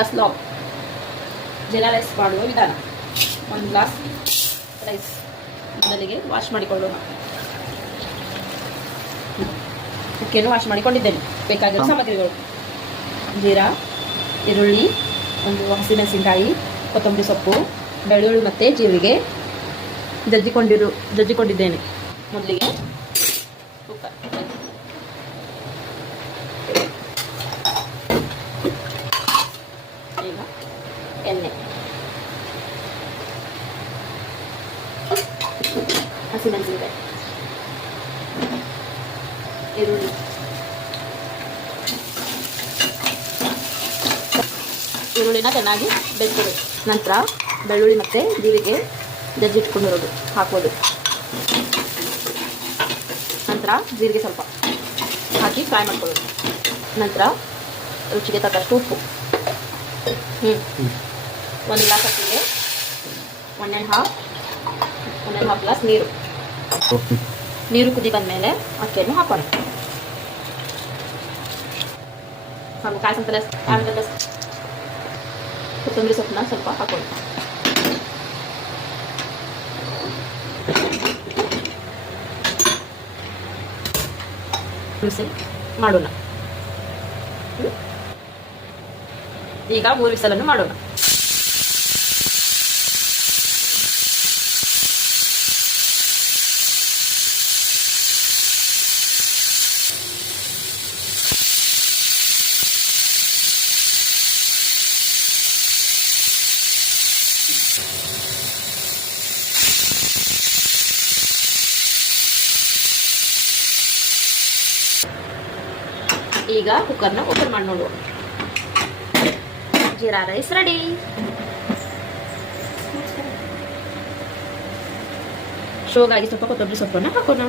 Glass log jeera rice ಮಾಡುವ ವಿಧಾನ. 1 glass rice ಮೊದಲಿಗೆ ವಾಶ್ ಮಾಡಿಕೊಳ್ಳೋಣ. ಅಕ್ಕಿಯನ್ನು ವಾಶ್ ಮಾಡಿಕೊಂಡಿದ್ದೇನೆ. ಬೇಕಾಗಿರುವ ಸಾಮಗ್ರಿಗಳು: ಜೀರಾ, ಈರುಳ್ಳಿ, ಒಂದು ಹಸಿಮೆಣಸಿನಕಾಯಿ, ಕೊತ್ತಂಬರಿ ಸೊಪ್ಪು, ಬೆಳ್ಳುಳ್ಳಿ ಮತ್ತು ಜೀರಿಗೆ ಜಜ್ಜಿಕೊಂಡಿದ್ದೇನೆ. ಮೊದಲಿಗೆ ಕುಕ್ಕರ್, ಈಗ ಎಣ್ಣೆ, ಹಸಿಮೆಣಸಿನಕಾಯಿ, ಈರುಳ್ಳಿ, ಈರುಳ್ಳಿನ ಚೆನ್ನಾಗಿ ಬೇಯಿಸ್ಕೋಬೇಕು. ನಂತರ ಬೆಳ್ಳುಳ್ಳಿ ಮತ್ತು ಜೀರಿಗೆ ಜಜ್ಜಿಟ್ಕೊಂಡಿರೋದು ಹಾಕೋದು. ನಂತರ ಜೀರಿಗೆ ಸ್ವಲ್ಪ ಹಾಕಿ ಫ್ರೈ ಮಾಡ್ಕೊಳ್ಳೋದು. ನಂತರ ರುಚಿಗೆ ತಕ್ಕಷ್ಟು ಉಪ್ಪು. 1 ಗ್ಲಾಸ್ ಅಕ್ಕಿಗೆ 1.5 ಗ್ಲಾಸ್ ನೀರು. ನೀರು ಕುದಿ ಬಂದಮೇಲೆ ಅಕ್ಕಿಯನ್ನು ಹಾಕೋಣ. ಕೊತ್ತಂಬರಿ ಸೊಪ್ಪನ್ನ ಸ್ವಲ್ಪ ಹಾಕೋಣ. ಮಾಡೋಣ. ಈಗ 3 ವಿಸಲನ್ನು ಮಾಡೋಣ. ಈಗ ಕುಕ್ಕರ್ನ ಓಪನ್ ಮಾಡಿ ನೋಡುವ. Jeera rice ready. ಶೋಗಾಗಿ ಸ್ವಲ್ಪ ಕೊತ್ತಂಬರಿ ಸೊಪ್ಪನ್ನು ಹಾಕೋಣ.